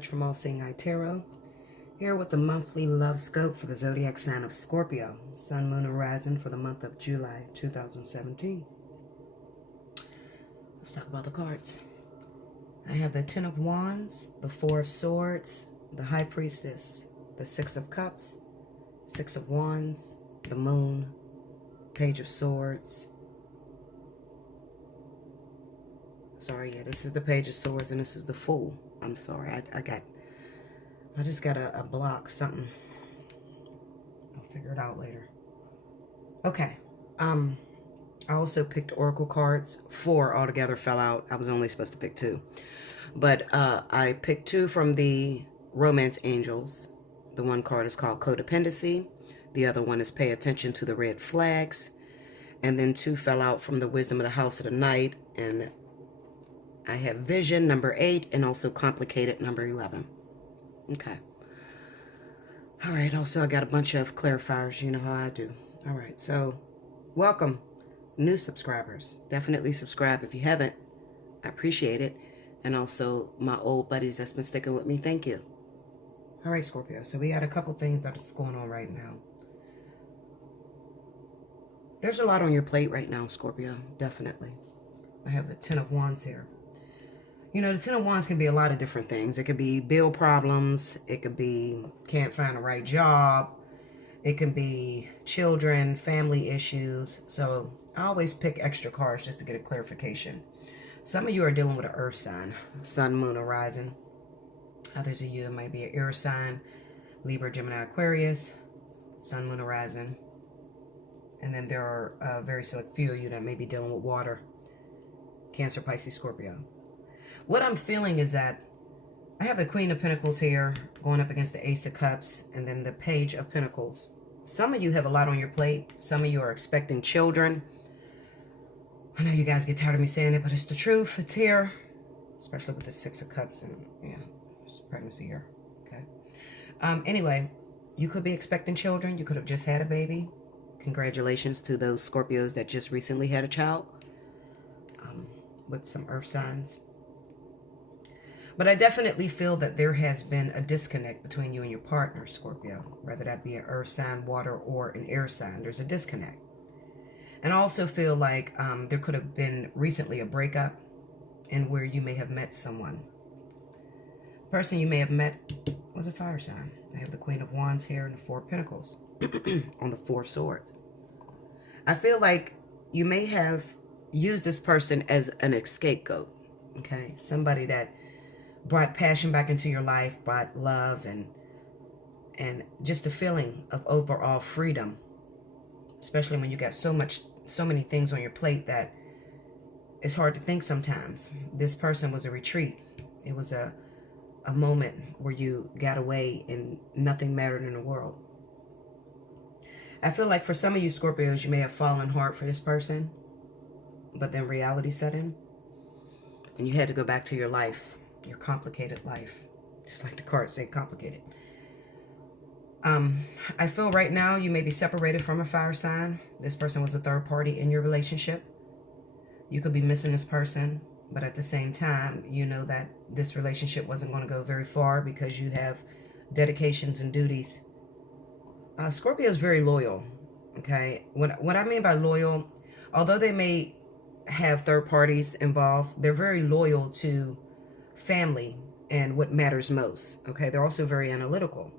Judge from Allseeingeyetarot, here with the monthly love scope for the zodiac sign of Scorpio, Sun, Moon, and Rising for the month of July 2017. Let's talk about the cards. I have the Ten of Wands, the Four of Swords, the High Priestess, the Six of Cups, Six of Wands, the Moon, Page of Swords. Sorry, yeah, this is the Page of Swords and this is the Fool. I'm sorry, I just got a block, something. I'll figure it out later. Okay, I also picked Oracle cards. 4 altogether fell out. I was only supposed to pick 2. But I picked 2 from the Romance Angels. The one card is called Codependency. The other one is Pay Attention to the Red Flags. And then 2 fell out from the Wisdom of the House of the Night. And I have Vision, number 8, and also Complicated, number 11. Okay. All right, also I got a bunch of clarifiers. You know how I do. All right, so welcome, new subscribers. Definitely subscribe if you haven't. I appreciate it. And also my old buddies that's been sticking with me, thank you. All right, Scorpio, so we got a couple things that's going on right now. There's a lot on your plate right now, Scorpio, definitely. I have the Ten of Wands here. You know, the Ten of Wands can be a lot of different things. It could be bill problems. It could be can't find the right job. It can be children, family issues. So I always pick extra cards just to get a clarification. Some of you are dealing with an earth sign, Sun, Moon, or Rising. Others of you, it might be an air sign, Libra, Gemini, Aquarius, Sun, Moon, or Rising. And then there are very select few of you that may be dealing with water, Cancer, Pisces, Scorpio. What I'm feeling is that I have the Queen of Pentacles here going up against the Ace of Cups and then the Page of Pentacles. Some of you have a lot on your plate. Some of you are expecting children. I know you guys get tired of me saying it, but it's the truth. It's here, especially with the Six of Cups and, yeah, there's pregnancy here. Okay. Anyway, you could be expecting children. You could have just had a baby. Congratulations to those Scorpios that just recently had a child with some earth signs. But I definitely feel that there has been a disconnect between you and your partner, Scorpio. Whether that be an earth sign, water, or an air sign, there's a disconnect. And I also feel like there could have been recently a breakup and where you may have met someone. The person you may have met was a fire sign. I have the Queen of Wands here and the Four of Pentacles on the Four of Swords. I feel like you may have used this person as an scapegoat, okay? Somebody that brought passion back into your life, brought love and just a feeling of overall freedom, especially when you got so many things on your plate that it's hard to think sometimes. This person was a retreat. It was a moment where you got away and nothing mattered in the world. I feel like for some of you Scorpios, you may have fallen hard for this person, but then reality set in and you had to go back to your life. Your complicated life, just like the cards say, complicated. I feel right now you may be separated from a fire sign. This person was a third party in your relationship. You could be missing this person, but at the same time, you know that this relationship wasn't going to go very far because you have dedications and duties. Scorpio is very loyal, okay? What I mean by loyal, although they may have third parties involved, they're very loyal to family and what matters most, okay? They're also very analytical.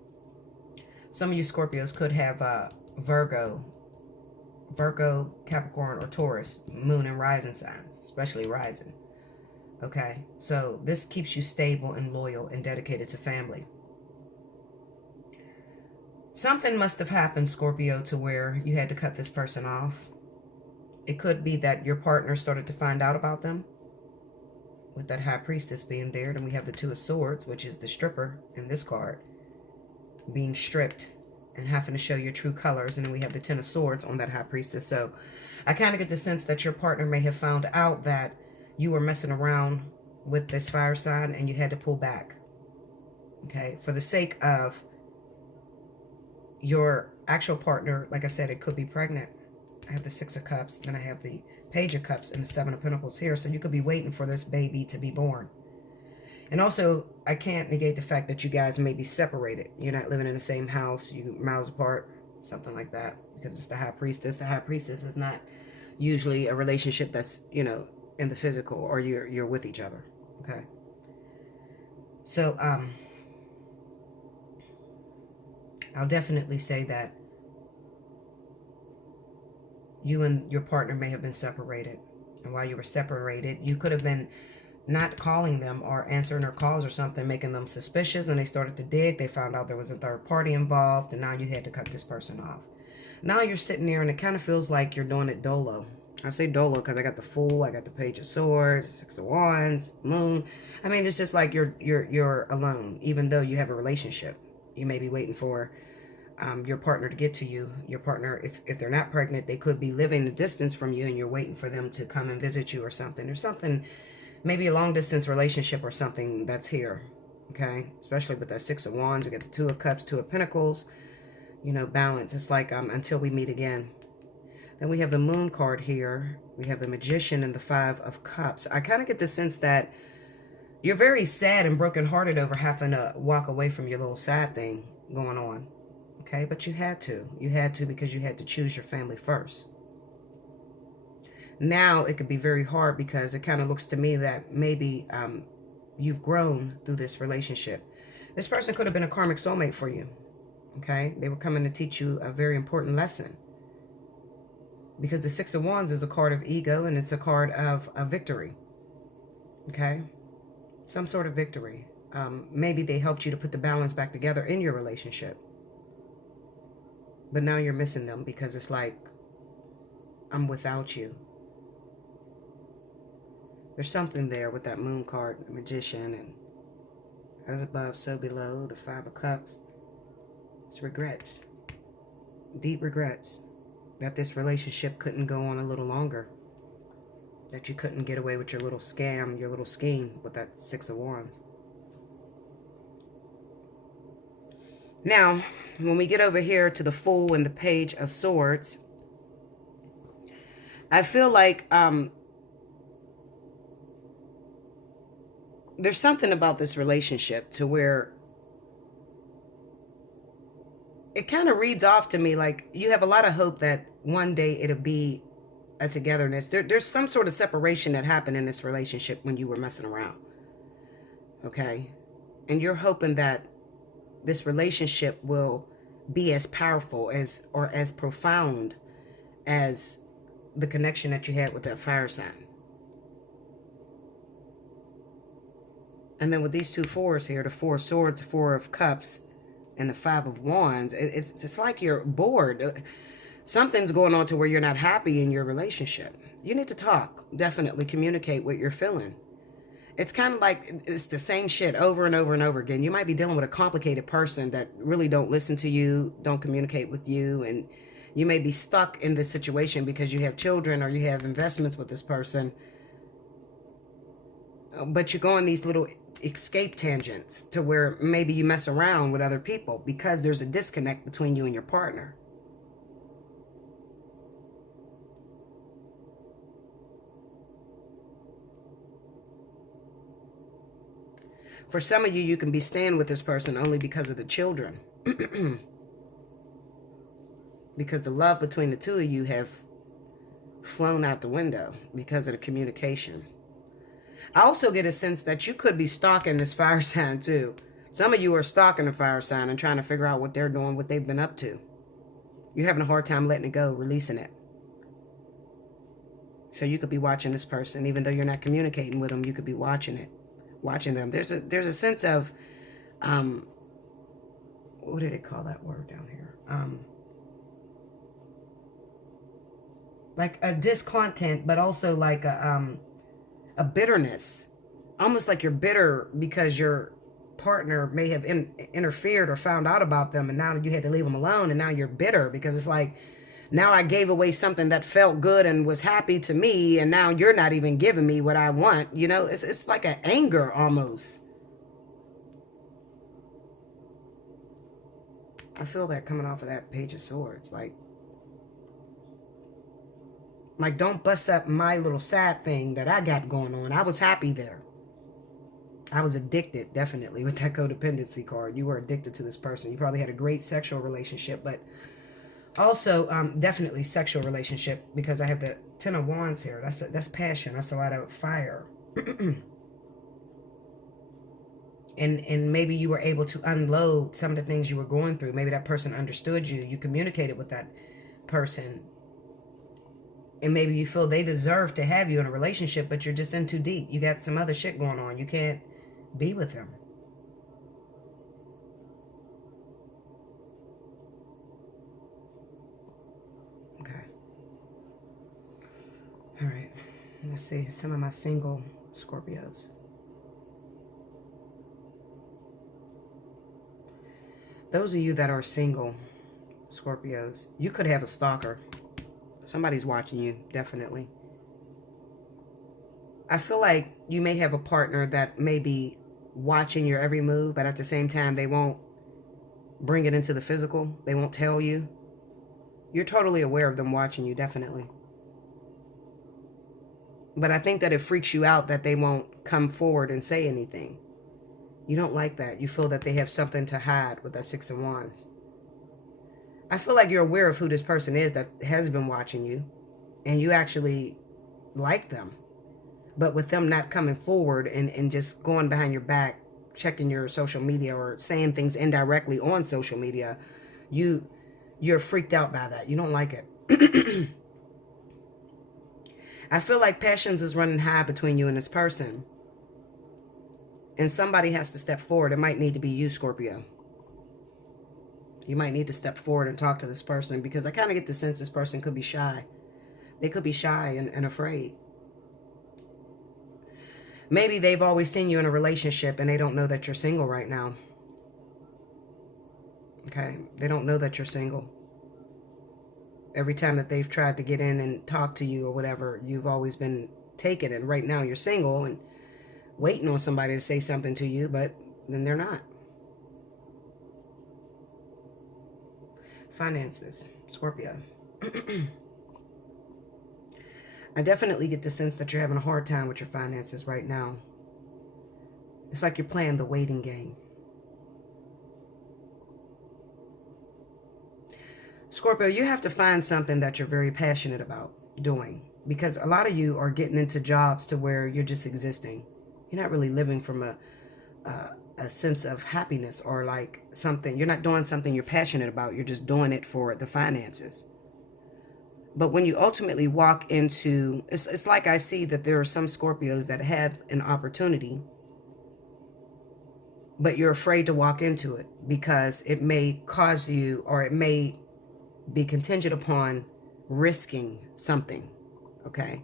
Some of you Scorpios could have Virgo, Capricorn, or Taurus, Moon and Rising signs, especially Rising, okay? So this keeps you stable and loyal and dedicated to family. Something must have happened, Scorpio, to where you had to cut this person off. It could be that your partner started to find out about them. With that High Priestess being there, then we have the Two of Swords, which is the stripper in this card, being stripped and having to show your true colors. And then we have the Ten of Swords on that High Priestess. So I kind of get the sense that your partner may have found out that you were messing around with this fire sign and you had to pull back, okay? For the sake of your actual partner, like I said, it could be pregnant. I have the Six of Cups, then I have the Page of Cups and the Seven of Pentacles here. So you could be waiting for this baby to be born. And also, I can't negate the fact that you guys may be separated. You're not living in the same house. You're miles apart, something like that. Because it's the high priestess. The high priestess is not usually a relationship that's, you know, in the physical, or you're with each other. Okay. So, I'll definitely say that you and your partner may have been separated. And while you were separated, you could have been not calling them or answering their calls or something, making them suspicious, and they started to dig. They found out there was a third party involved, and now you had to cut this person off. Now you're sitting there, and it kind of feels like you're doing it dolo. I say dolo because I got the Fool, I got the Page of Swords, Six of Wands, Moon. I mean, it's just like you're alone, even though you have a relationship. You may be waiting for your partner to get to you. Your partner, if they're not pregnant, they could be living a distance from you, and you're waiting for them to come and visit you or something. There's something, maybe a long distance relationship or something that's here. Okay, especially with that Six of Wands, we got the Two of Cups, Two of Pentacles. You know, balance. It's like until we meet again. Then we have the Moon card here. We have the Magician and the Five of Cups. I kind of get the sense that you're very sad and brokenhearted over having to walk away from your little sad thing going on. Okay, but you had to. You had to because you had to choose your family first. Now it could be very hard because it kind of looks to me that maybe you've grown through this relationship. This person could have been a karmic soulmate for you. Okay, they were coming to teach you a very important lesson. Because the Six of Wands is a card of ego, and it's a card of a victory. Okay, some sort of victory. Maybe they helped you to put the balance back together in your relationship. But now you're missing them because it's like, I'm without you. There's something there with that Moon card, the Magician, and as above, so below, the Five of Cups. It's regrets. Deep regrets that this relationship couldn't go on a little longer. That you couldn't get away with your little scam, your little scheme with that Six of Wands. Now, when we get over here to the Fool and the Page of Swords, I feel like there's something about this relationship to where it kind of reads off to me like you have a lot of hope that one day it'll be a togetherness. There's some sort of separation that happened in this relationship when you were messing around. Okay? And you're hoping that this relationship will be as powerful as or as profound as the connection that you had with that fire sign. And then with these two fours here, the Four of Swords, Four of Cups, and the Five of Wands, it's like you're bored. Something's going on to where you're not happy in your relationship. You need to talk. Definitely communicate what you're feeling. It's kind of like it's the same shit over and over and over again. You might be dealing with a complicated person that really don't listen to you, don't communicate with you, and you may be stuck in this situation because you have children or you have investments with this person. But you go on these little escape tangents to where maybe you mess around with other people because there's a disconnect between you and your partner. For some of you, you can be staying with this person only because of the children. Because the love between the two of you have flown out the window because of the communication. I also get a sense that you could be stalking this fire sign too. Some of you are stalking the fire sign and trying to figure out what they're doing, what they've been up to. You're having a hard time letting it go, releasing it. So you could be watching this person, even though you're not communicating with them, you could be watching it, watching them. There's a sense of, what do they call that word down here? Like a discontent, but also like a bitterness. Almost like you're bitter because your partner may have interfered or found out about them, and now you had to leave them alone, and now you're bitter because it's like, now I gave away something that felt good and was happy to me, and now you're not even giving me what I want. You know, it's like an anger almost. I feel that coming off of that Page of Swords. Like don't bust up my little sad thing that I got going on. I was happy there. I was addicted, definitely, with that codependency card. You were addicted to this person. You probably had a great sexual relationship, but also definitely sexual relationship, because I have the Ten of Wands here. That's passion. That's a lot of fire. And maybe you were able to unload some of the things you were going through. Maybe that person understood you. You communicated with that person. And maybe you feel they deserve to have you in a relationship, but you're just in too deep. You got some other shit going on. You can't be with them. Okay. All right. Let's see some of my single Scorpios. Those of you that are single Scorpios, you could have a stalker. Somebody's watching you, definitely. I feel like you may have a partner that may be watching your every move, but at the same time, they won't bring it into the physical. They won't tell you. You're totally aware of them watching you, definitely. But I think that it freaks you out that they won't come forward and say anything. You don't like that. You feel that they have something to hide with that Six of Wands. I feel like you're aware of who this person is that has been watching you, and you actually like them. But with them not coming forward and just going behind your back, checking your social media or saying things indirectly on social media, you're freaked out by that. You don't like it. I feel like passions is running high between you and this person. And somebody has to step forward. It might need to be you, Scorpio. You might need to step forward and talk to this person, because I kind of get the sense this person could be shy. They could be shy and afraid. Maybe they've always seen you in a relationship and they don't know that you're single right now. Okay? They don't know that you're single. Every time that they've tried to get in and talk to you or whatever, you've always been taken. And right now you're single and waiting on somebody to say something to you, but then they're not. Finances, Scorpio. I definitely get the sense that you're having a hard time with your finances right now. It's like you're playing the waiting game. Scorpio, you have to find something that you're very passionate about doing, because a lot of you are getting into jobs to where you're just existing. You're not really living from a sense of happiness or like something. You're not doing something you're passionate about. You're just doing it for the finances. But when you ultimately walk into, it's like I see that there are some Scorpios that have an opportunity, but you're afraid to walk into it because it may cause you, or it may be contingent upon risking something, okay?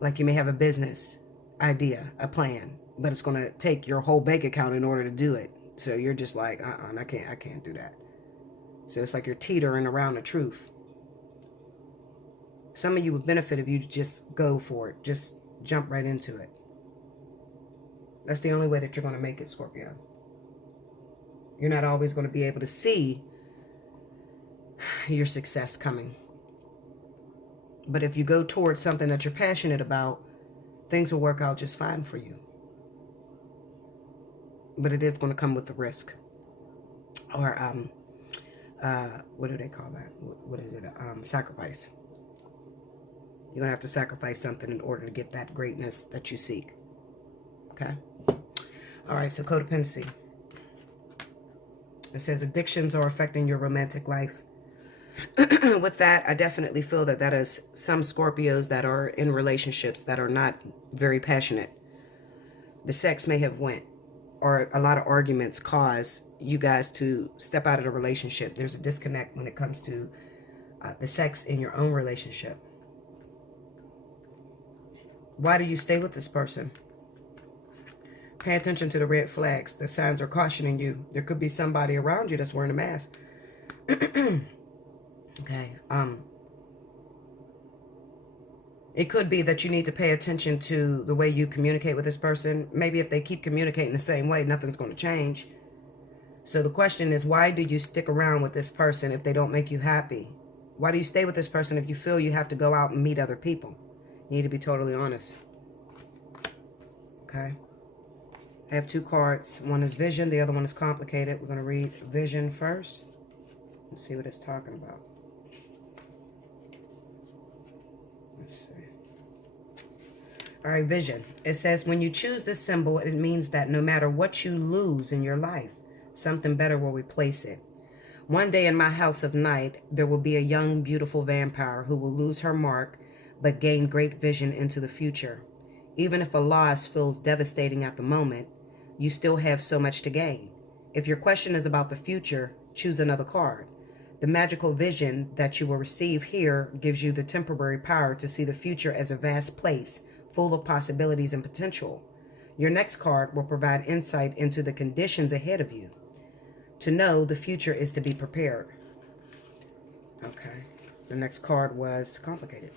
Like you may have a business idea, a plan, but it's going to take your whole bank account in order to do it. So you're just like, I can't do that. So it's like you're teetering around the truth. Some of you would benefit if you just go for it. Just jump right into it. That's the only way that you're going to make it, Scorpio. You're not always going to be able to see your success coming. But if you go towards something that you're passionate about, things will work out just fine for you. But it is going to come with the risk. Or, what do they call that? What is it? Sacrifice. You're going to have to sacrifice something in order to get that greatness that you seek. Okay? All right, so codependency. It says addictions are affecting your romantic life. With that, I definitely feel that is some Scorpios that are in relationships that are not very passionate. The sex may have went, or a lot of arguments cause you guys to step out of the relationship. There's a disconnect when it comes to the sex in your own relationship. Why do you stay with this person? Pay attention to the red flags. The signs are cautioning you. There could be somebody around you that's wearing a mask. Okay. It could be that you need to pay attention to the way you communicate with this person. Maybe if they keep communicating the same way, nothing's going to change. So the question is, why do you stick around with this person if they don't make you happy? Why do you stay with this person if you feel you have to go out and meet other people? You need to be totally honest. Okay. I have 2 cards. One is vision. The other one is complicated. We're going to read vision first. Let's see what it's talking about. Let's see. All right, vision. It says, when you choose this symbol, it means that no matter what you lose in your life, something better will replace it. One day in my house of night, there will be a young, beautiful vampire who will lose her mark, but gain great vision into the future. Even if a loss feels devastating at the moment, you still have so much to gain. If your question is about the future, choose another card. The magical vision that you will receive here gives you the temporary power to see the future as a vast place, full of possibilities and potential. Your next card will provide insight into the conditions ahead of you. To know the future is to be prepared. Okay. The next card was complicated.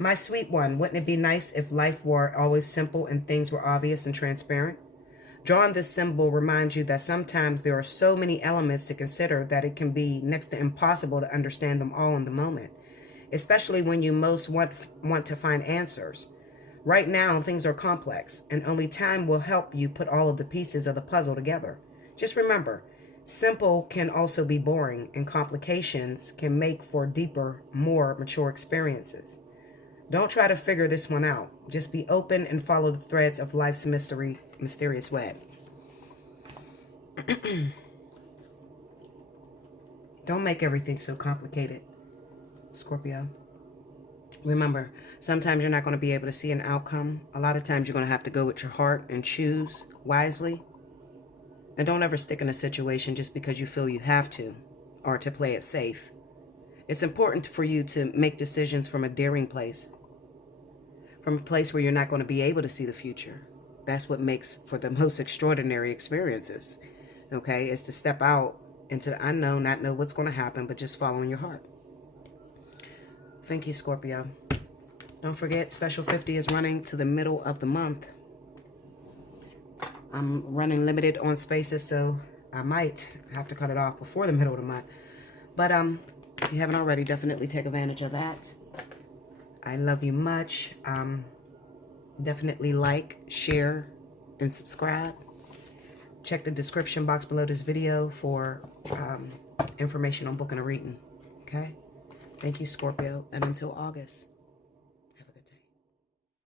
My sweet one, wouldn't it be nice if life were always simple and things were obvious and transparent? Drawing this symbol reminds you that sometimes there are so many elements to consider that it can be next to impossible to understand them all in the moment, especially when you most want to find answers. Right now, things are complex, and only time will help you put all of the pieces of the puzzle together. Just remember, simple can also be boring, and complications can make for deeper, more mature experiences. Don't try to figure this one out. Just be open and follow the threads of life's mysterious web. Don't make everything so complicated, Scorpio. Remember, sometimes you're not going to be able to see an outcome. A lot of times you're going to have to go with your heart and choose wisely. And don't ever stick in a situation just because you feel you have to, or to play it safe. It's important for you to make decisions from a daring place, from a place where you're not going to be able to see the future. That's what makes for the most extraordinary experiences, okay, is to step out into the unknown, not know what's going to happen, but just following your heart. Thank you, Scorpio. Don't forget, Special 50 is running to the middle of the month. I'm running limited on spaces, so I might have to cut it off before the middle of the month. But if you haven't already, definitely take advantage of that. I love you much. Definitely like, share, and subscribe. Check the description box below this video for information on booking a reading. Okay? Thank you, Scorpio, and until August.